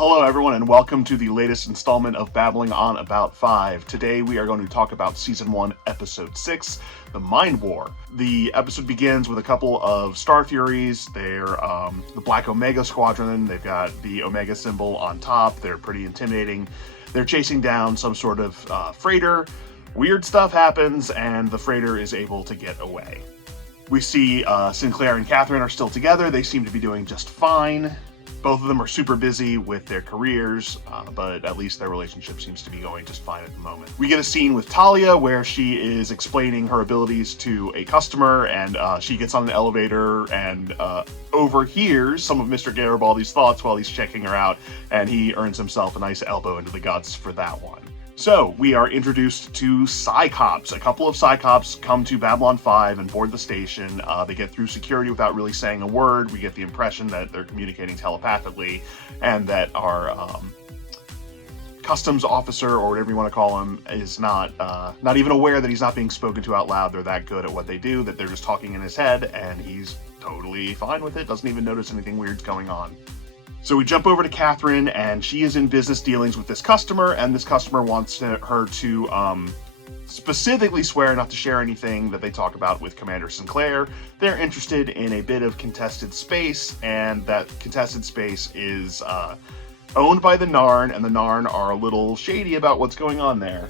hello everyone, and welcome to the latest installment of Babbling on About 5. Today we are going to talk about Season 1, Episode 6, The Mind War. The episode begins with a couple of Star Furies. They're the Black Omega Squadron. They've got the Omega symbol on top. They're pretty intimidating. They're chasing down some sort of freighter. Weird stuff happens, and the freighter is able to get away. We see Sinclair and Catherine are still together. They seem to be doing just fine. Both of them are super busy with their careers, but at least their relationship seems to be going just fine at the moment. We get a scene with Talia where she is explaining her abilities to a customer, and she gets on an elevator and overhears some of Mr. Garibaldi's thoughts while he's checking her out, and he earns himself a nice elbow into the guts for that one. So, we are introduced to Psycops. A couple of Psycops come to Babylon 5 and board the station. They get through security without really saying a word. We get the impression that they're communicating telepathically, and that our customs officer, or whatever you want to call him, is not even aware that he's not being spoken to out loud. They're that good at what they do that they're just talking in his head, and he's totally fine with it, doesn't even notice anything weird's going on. So we jump over to Catherine, and she is in business dealings with this customer, and this customer wants her to specifically swear not to share anything that they talk about with Commander Sinclair. They're interested in a bit of contested space, and that contested space is owned by the Narn, and the Narn are a little shady about what's going on there.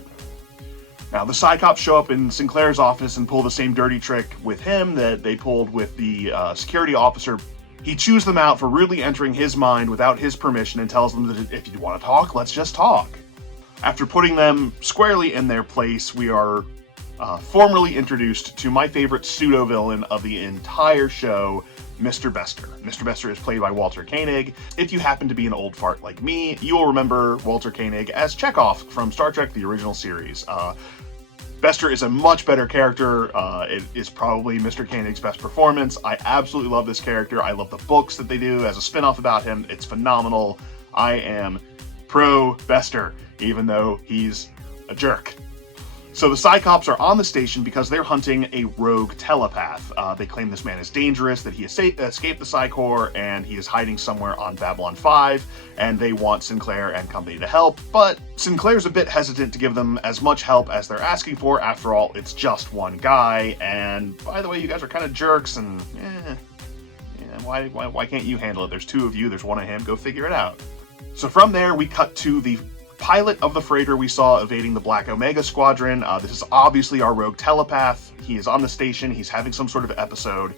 Now, the Psycops show up in Sinclair's office and pull the same dirty trick with him that they pulled with the security officer. He chews them out for rudely entering his mind without his permission and tells them that if you want to talk, let's just talk. After putting them squarely in their place, we are formally introduced to my favorite pseudo-villain of the entire show, Mr. Bester. Mr. Bester is played by Walter Koenig. If you happen to be an old fart like me, you will remember Walter Koenig as Chekhov from Star Trek, the original series. Bester is a much better character. It is probably Mr. Koenig's best performance. I absolutely love this character. I love the books that they do as a spin-off about him. It's phenomenal. I am pro Bester, even though he's a jerk. So the Psycops are on the station because they're hunting a rogue telepath. They claim this man is dangerous, that he escaped the Psi Corps, and he is hiding somewhere on Babylon 5, and they want Sinclair and company to help, but Sinclair's a bit hesitant to give them as much help as they're asking for. After all, it's just one guy, and by the way, you guys are kind of jerks, and why can't you handle it? There's two of you, there's one of him, go figure it out. So from there, we cut to the pilot of the freighter we saw evading the Black Omega Squadron. This is obviously our rogue telepath. He is on the station. He's having some sort of episode.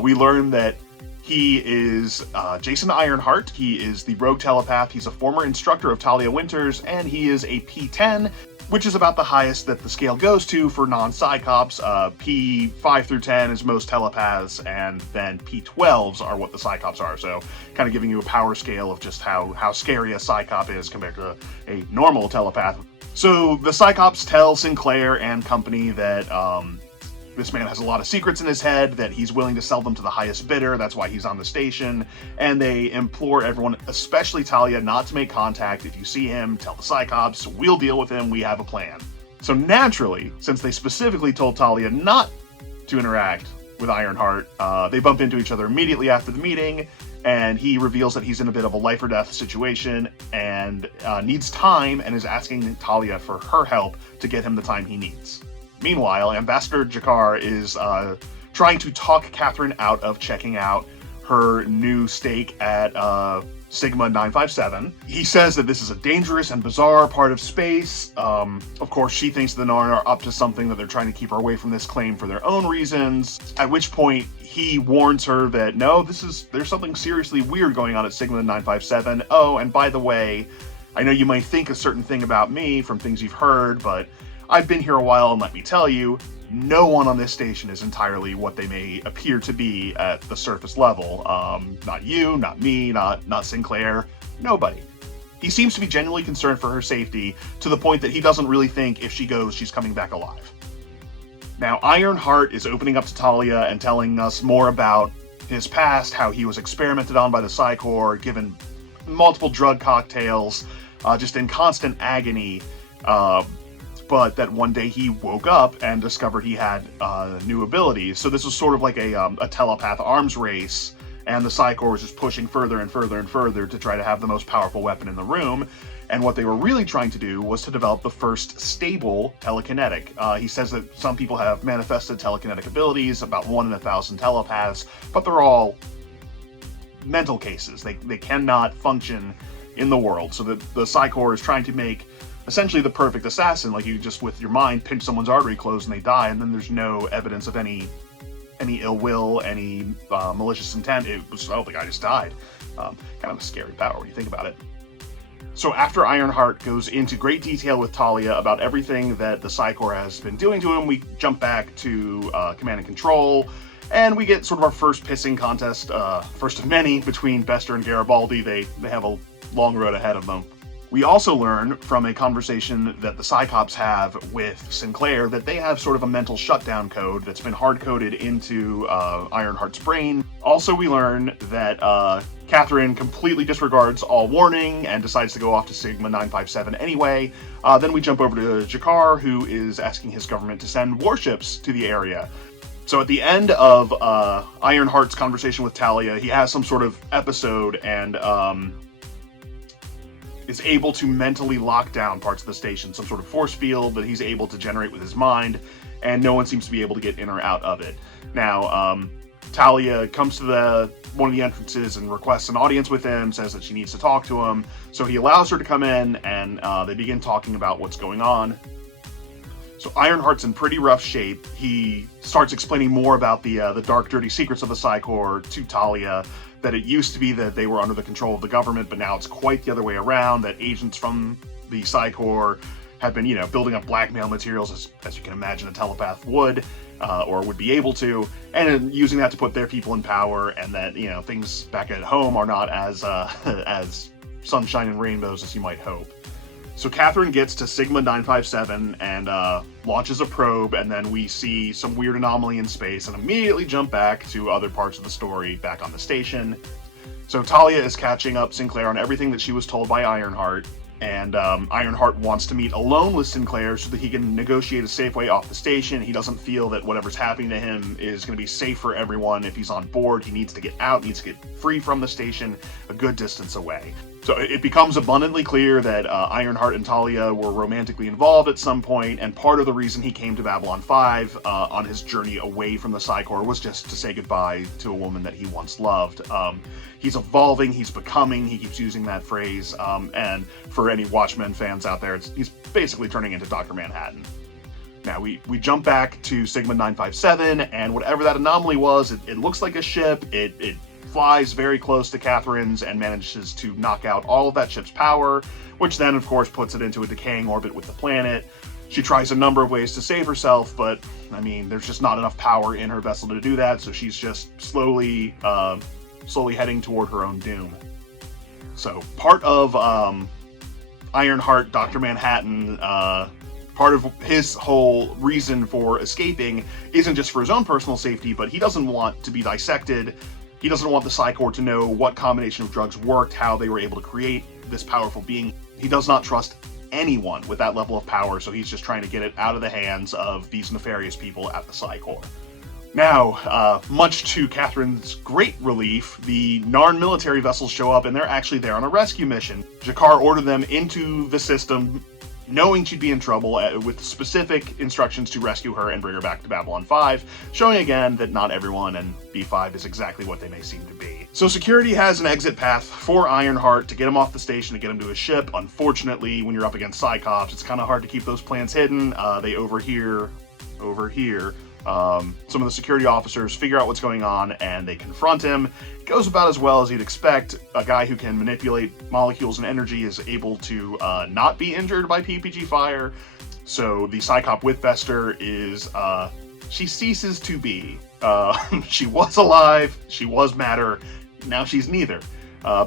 We learn that he is Jason Ironheart. He is the rogue telepath. He's a former instructor of Talia Winters, and he is a P10, which is about the highest that the scale goes to for non-Psycops. P5 through 10 is most telepaths, and then P12s are what the Psycops are. So kind of giving you a power scale of just how scary a Psycop is compared to a normal telepath. So the Psycops tell Sinclair and company that this man has a lot of secrets in his head, that he's willing to sell them to the highest bidder, that's why he's on the station, and they implore everyone, especially Talia, not to make contact. If you see him, tell the Psycops, we'll deal with him, we have a plan. So naturally, since they specifically told Talia not to interact with Ironheart, they bump into each other immediately after the meeting, and he reveals that he's in a bit of a life or death situation, and needs time, and is asking Talia for her help to get him the time he needs. Meanwhile, Ambassador Jakar is trying to talk Catherine out of checking out her new stake at Sigma 957. He says that this is a dangerous and bizarre part of space. Of course, she thinks the Narn are up to something, that they're trying to keep her away from this claim for their own reasons, at which point he warns her that, no, there's something seriously weird going on at Sigma 957. Oh, and by the way, I know you might think a certain thing about me from things you've heard, but I've been here a while, and let me tell you, no one on this station is entirely what they may appear to be at the surface level. Not you, not me, not Sinclair, nobody. He seems to be genuinely concerned for her safety, to the point that he doesn't really think if she goes, she's coming back alive. Now, Ironheart is opening up to Talia and telling us more about his past, how he was experimented on by the Psi Corps, given multiple drug cocktails, just in constant agony, but that one day he woke up and discovered he had new abilities. So this was sort of like a telepath arms race, and the Psi Corps was just pushing further and further and further to try to have the most powerful weapon in the room. And what they were really trying to do was to develop the first stable telekinetic. He says that some people have manifested telekinetic abilities, about 1 in 1,000 telepaths, but they're all mental cases. They cannot function in the world. So the Psi Corps is trying to make essentially the perfect assassin. Like, you just, with your mind, pinch someone's artery closed and they die, and then there's no evidence of any ill will, any malicious intent. It was, oh, the guy just died. Kind of a scary power when you think about it. So after Ironheart goes into great detail with Talia about everything that the Psi Corps has been doing to him, we jump back to Command and Control, and we get sort of our first pissing contest, first of many, between Bester and Garibaldi. They have a long road ahead of them. We also learn from a conversation that the Psychops have with Sinclair that they have sort of a mental shutdown code that's been hard-coded into Ironheart's brain. Also, we learn that Catherine completely disregards all warning and decides to go off to Sigma 957 anyway. Then we jump over to Jakar, who is asking his government to send warships to the area. So at the end of Ironheart's conversation with Talia, he has some sort of episode and is able to mentally lock down parts of the station, some sort of force field that he's able to generate with his mind, and no one seems to be able to get in or out of it. Now, Talia comes to one of the entrances and requests an audience with him, says that she needs to talk to him, so he allows her to come in, and they begin talking about what's going on. So Ironheart's in pretty rough shape. He starts explaining more about the dark, dirty secrets of the Psi Corps to Talia, that it used to be that they were under the control of the government, but now it's quite the other way around, that agents from the Psi Corps have been, building up blackmail materials, as you can imagine a telepath would, or would be able to, and using that to put their people in power, and that, things back at home are not as as sunshine and rainbows as you might hope. So Catherine gets to Sigma 957 and launches a probe, and then we see some weird anomaly in space and immediately jump back to other parts of the story back on the station. So Talia is catching up Sinclair on everything that she was told by Ironheart, and Ironheart wants to meet alone with Sinclair so that he can negotiate a safe way off the station. He doesn't feel that whatever's happening to him is going to be safe for everyone if he's on board. He needs to get out, needs to get free from the station, a good distance away. So it becomes abundantly clear that Ironheart and Talia were romantically involved at some point, and part of the reason he came to Babylon 5 on his journey away from the Psi Corps was just to say goodbye to a woman that he once loved. He's evolving, he's becoming, he keeps using that phrase, and for any Watchmen fans out there, he's basically turning into Dr. Manhattan. Now, we jump back to Sigma 957, and whatever that anomaly was, it looks like a ship. It flies very close to Catherine's and manages to knock out all of that ship's power, which then, of course, puts it into a decaying orbit with the planet. She tries a number of ways to save herself, but, there's just not enough power in her vessel to do that, so she's just slowly heading toward her own doom. So, part of Ironheart, Dr. Manhattan, part of his whole reason for escaping isn't just for his own personal safety, but he doesn't want to be dissected. He doesn't want the Psi Corps to know what combination of drugs worked, how they were able to create this powerful being. He does not trust anyone with that level of power, so he's just trying to get it out of the hands of these nefarious people at the Psi Corps. Now, much to Catherine's great relief, the Narn military vessels show up, and they're actually there on a rescue mission. Jakar ordered them into the system, knowing she'd be in trouble, with specific instructions to rescue her and bring her back to Babylon 5, showing again that not everyone in B5 is exactly what they may seem to be. So security has an exit path for Ironheart to get him off the station, to get him to his ship. Unfortunately, when you're up against Psychops, it's kind of hard to keep those plans hidden. They overhear some of the security officers figure out what's going on, and they confront him. It goes about as well as you'd expect. A guy who can manipulate molecules and energy is able to not be injured by PPG fire. So the Psychop with Bester is, she ceases to be. She was alive, she was matter, now she's neither.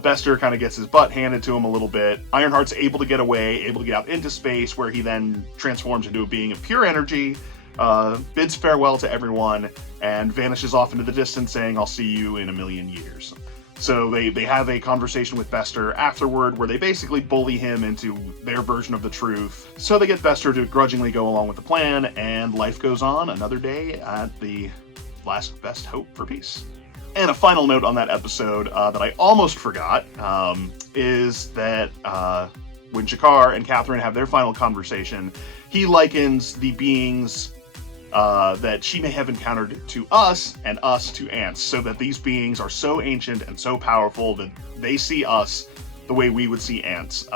Bester kind of gets his butt handed to him a little bit. Ironheart's able to get away, able to get out into space, where he then transforms into a being of pure energy, bids farewell to everyone, and vanishes off into the distance, saying, "I'll see you in a million years." So they have a conversation with Bester afterward, where they basically bully him into their version of the truth. So they get Bester to grudgingly go along with the plan, and life goes on another day at the last best hope for peace. And a final note on that episode that I almost forgot is that when Jakar and Catherine have their final conversation, he likens the beings that she may have encountered to us and us to ants, so that these beings are so ancient and so powerful that they see us the way we would see ants.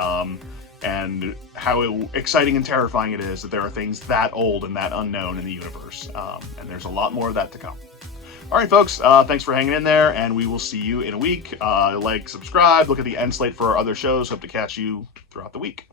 And how exciting and terrifying it is that there are things that old and that unknown in the universe. And there's a lot more of that to come. All right, folks, thanks for hanging in there, and we will see you in a week. Like, subscribe, look at the end slate for our other shows. Hope to catch you throughout the week.